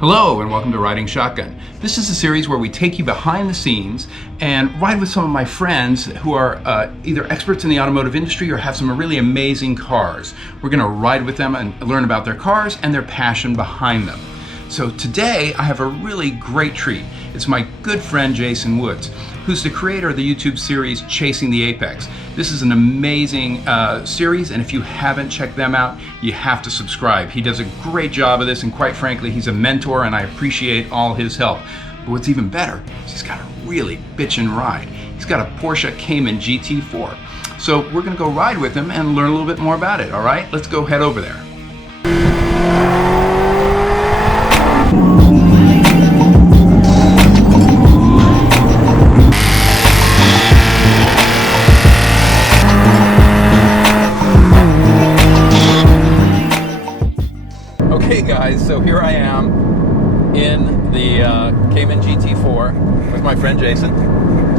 Hello and welcome to Riding Shotgun. This is a series where we take you behind the scenes and ride with some of my friends who are either experts in the automotive industry or have some really amazing cars. We're going to ride with them and learn about their cars and their passion behind them. So today I have a really great treat. It's my good friend Jason Woods, who's the creator of the YouTube series Chasing the Apex. This is an amazing series, and if you haven't checked them out, you have to subscribe. He does a great job of this, and quite frankly, he's a mentor, and I appreciate all his help. But what's even better is he's got a really bitchin' ride. He's got a Porsche Cayman GT4. So we're gonna go ride with him and learn a little bit more about it, all right? Let's go head over there. Okay guys, so here I am in the Cayman GT4 with my friend Jason.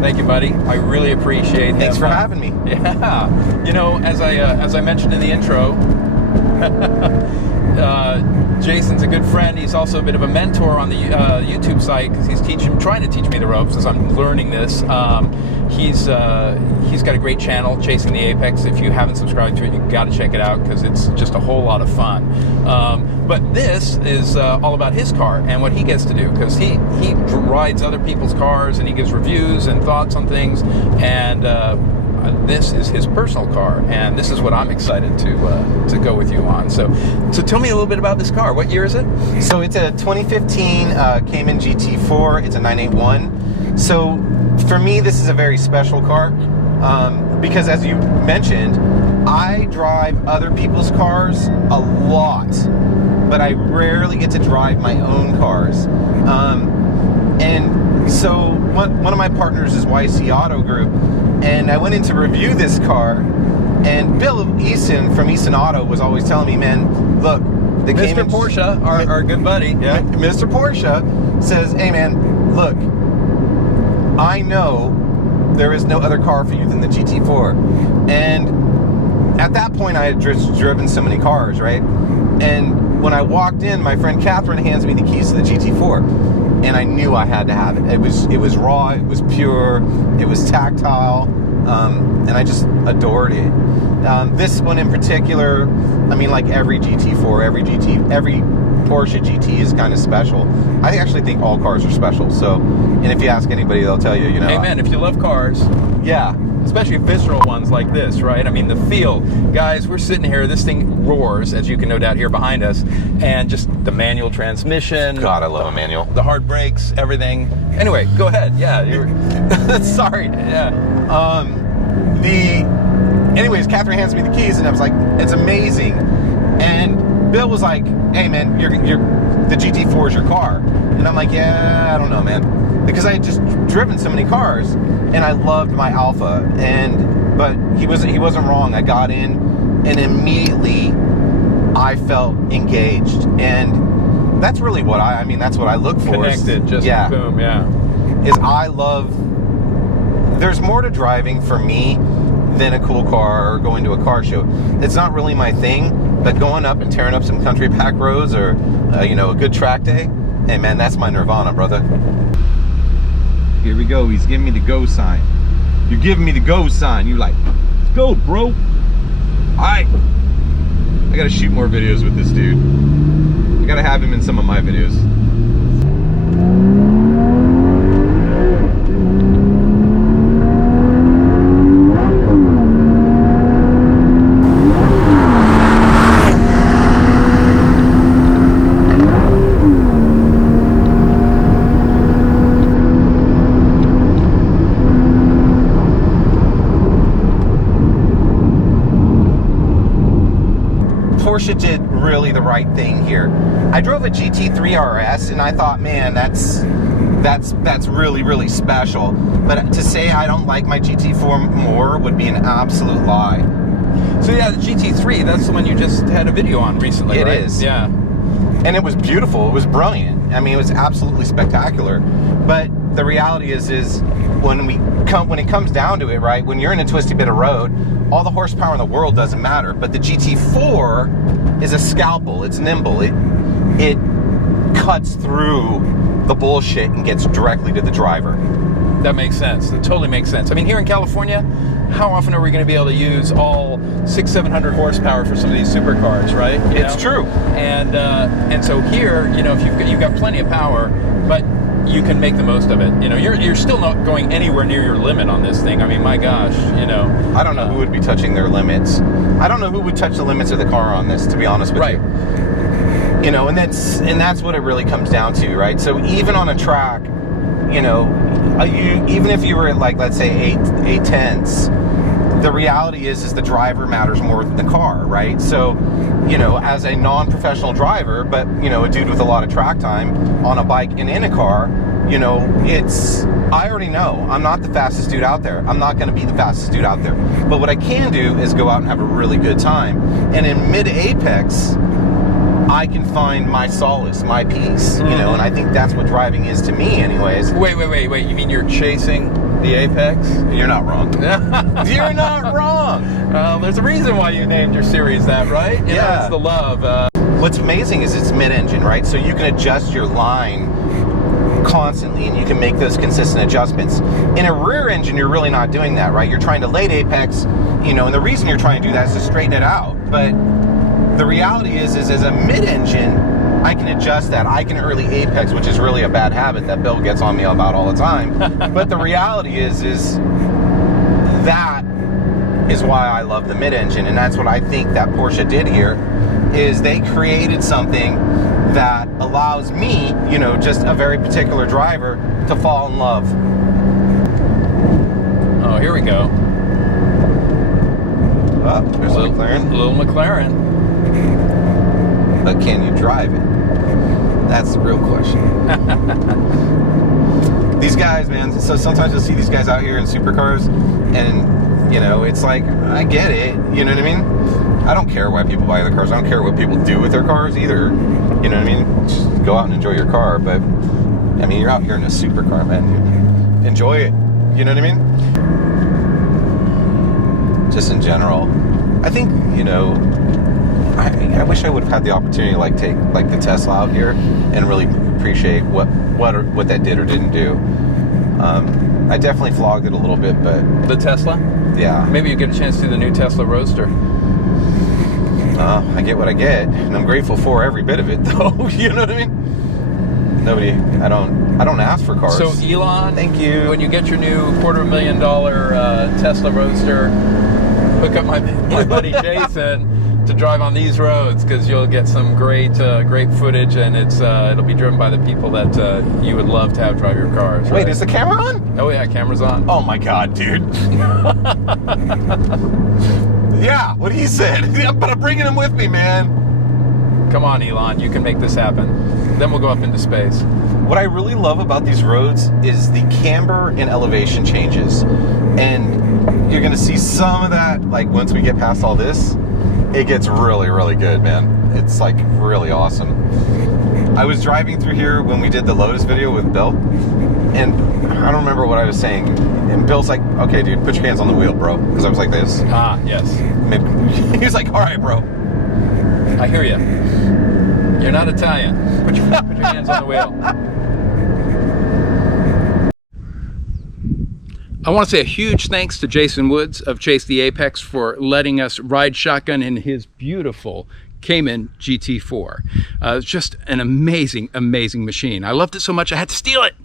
Thank you, buddy. I really appreciate that. Thanks for having me. Yeah. You know, as I mentioned in the intro, Jason's a good friend. He's also a bit of a mentor on the YouTube site because he's trying to teach me the ropes as I'm learning this. He's got a great channel, Chasing the Apex. If you haven't subscribed to it, you've got to check it out because it's just a whole lot of fun. But this is all about his car and what he gets to do, because he rides other people's cars and he gives reviews and thoughts on things, and this is his personal car, and this is what I'm excited to go with you on. So tell me a little bit about this car. What year is it? So it's a 2015 Cayman GT4. It's a 981. So for me, this is a very special car because, as you mentioned, I drive other people's cars a lot, but I rarely get to drive my own cars. And so one of my partners is YC Auto Group, and I went in to review this car, and Bill Easton from Easton Auto was always telling me, man, look, the Mr. Cayman, Porsche, our good buddy, yeah. Mr. Porsche says, hey man, look, I know there is no other car for you than the GT4. And at that point, I had just driven so many cars, right? And when I walked in, my friend Catherine hands me the keys to the GT4, and I knew I had to have it. It was raw, it was pure, it was tactile, and I just adored it. This one in particular, I mean, like every GT4, every Porsche GT is kind of special. I actually think all cars are special. So, and if you ask anybody, they'll tell you, you know. Amen. If you love cars, yeah. Especially visceral ones like this, right? I mean, the feel. Guys, we're sitting here, this thing roars, as you can no doubt hear behind us, and just the manual transmission. God, I love a manual. The hard brakes, everything. Anyway, go ahead. Yeah, sorry. Yeah. Anyways, Catherine hands me the keys, and I was like, it's amazing. And Bill was like, hey man, the GT4 is your car. And I'm like, yeah, I don't know, man. Because I had just driven so many cars, and I loved my Alpha. But he wasn't wrong. I got in, and immediately I felt engaged. And that's really what that's what I look for. Connected, just yeah, boom, yeah. There's more to driving for me than a cool car or going to a car show. It's not really my thing, but going up and tearing up some country back roads or, a good track day, hey man, that's my nirvana, brother. Here we go, he's giving me the go sign. You're giving me the go sign. You're like, let's go, bro. All right. I gotta shoot more videos with this dude. I gotta have him in some of my videos. Porsche did really the right thing here. I drove a GT3 RS and I thought, man, that's really, really special. But to say I don't like my GT4 more would be an absolute lie. So yeah, the GT3, that's the one you just had a video on recently, right? It is. Yeah. And it was beautiful. It was brilliant. I mean, it was absolutely spectacular. But the reality is when it comes down to it, right, when you're in a twisty bit of road, all the horsepower in the world doesn't matter. But the GT4 is a scalpel. It's nimble. It cuts through the bullshit and gets directly to the driver. That makes sense. That totally makes sense. I mean, here in California, how often are we going to be able to use all 600-700 horsepower for some of these supercars, right? It's true. And so here, you know, if you've got plenty of power, but you can make the most of it. You know, you're still not going anywhere near your limit on this thing. I mean, my gosh, you know. I don't know who would be touching their limits. I don't know who would touch the limits of the car on this, to be honest with you. You know, and that's what it really comes down to, right? So even on a track, you know, even if you were at, like, let's say 8/10ths, the reality is the driver matters more than the car, right? So, you know, as a non-professional driver, but, you know, a dude with a lot of track time on a bike and in a car, you know, I already know I'm not the fastest dude out there. I'm not going to be the fastest dude out there. But what I can do is go out and have a really good time. And in mid-apex, I can find my solace, my peace, you know, and I think that's what driving is to me anyways. Wait. You mean you're chasing the apex? You're not wrong. You're not wrong. Well, there's a reason why you named your series that, right? You know, it's the love. What's amazing is it's mid-engine, right? So you can adjust your line constantly and you can make those consistent adjustments. In a rear engine, you're really not doing that, right? You're trying to late apex, you know, and the reason you're trying to do that is to straighten it out. But the reality is as a mid-engine, I can adjust that. I can early apex, which is really a bad habit that Bill gets on me about all the time. But the reality is that is why I love the mid-engine, and that's what I think that Porsche did here, is they created something that allows me, you know, just a very particular driver, to fall in love. Oh, here we go. Oh, there's a McLaren. Little McLaren. But can you drive it? That's the real question. These guys, man, so sometimes you'll see these guys out here in supercars, and, you know, it's like, I get it, you know what I mean? I don't care why people buy their cars. I don't care what people do with their cars either. You know what I mean? Just go out and enjoy your car, but, I mean, you're out here in a supercar, man. Enjoy it. You know what I mean? Just in general. I think, you know, I wish I would have had the opportunity to take the Tesla out here and really appreciate what that did or didn't do. I definitely flogged it a little bit, but the Tesla? Yeah. Maybe you get a chance to do the new Tesla Roadster. I get what I get, and I'm grateful for every bit of it, though. You know what I mean? I don't ask for cars. So Elon, thank you. When you get your new $250,000 Tesla Roadster, hook up my buddy Jason to drive on these roads, because you'll get some great footage, and it'll be driven by the people that you would love to have drive your cars. Right? Wait, is the camera on? Oh yeah, camera's on. Oh my God, dude. Yeah, what he said. But I'm bringing him with me, man. Come on, Elon, you can make this happen. Then we'll go up into space. What I really love about these roads is the camber and elevation changes, and you're gonna see some of that once we get past all this. It gets really, really good, man. It's really awesome. I was driving through here when we did the Lotus video with Bill, and I don't remember what I was saying. And Bill's like, "Okay, dude, put your hands on the wheel, bro." Because I was like this. Ah, yes. He was like, "All right, bro." I hear you. You're not Italian. Put your hands on the wheel. I want to say a huge thanks to Jason Woods of Chase the Apex for letting us ride shotgun in his beautiful Cayman GT4. It's just an amazing, amazing machine. I loved it so much I had to steal it.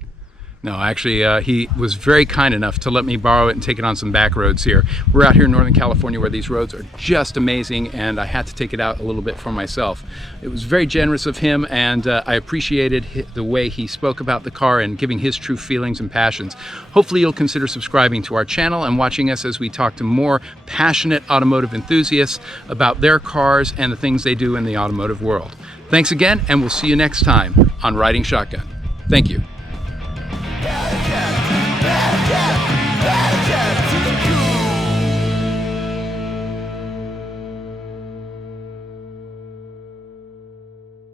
No, actually, he was very kind enough to let me borrow it and take it on some back roads here. We're out here in Northern California where these roads are just amazing, and I had to take it out a little bit for myself. It was very generous of him, and I appreciated the way he spoke about the car and giving his true feelings and passions. Hopefully you'll consider subscribing to our channel and watching us as we talk to more passionate automotive enthusiasts about their cars and the things they do in the automotive world. Thanks again, and we'll see you next time on Riding Shotgun. Thank you.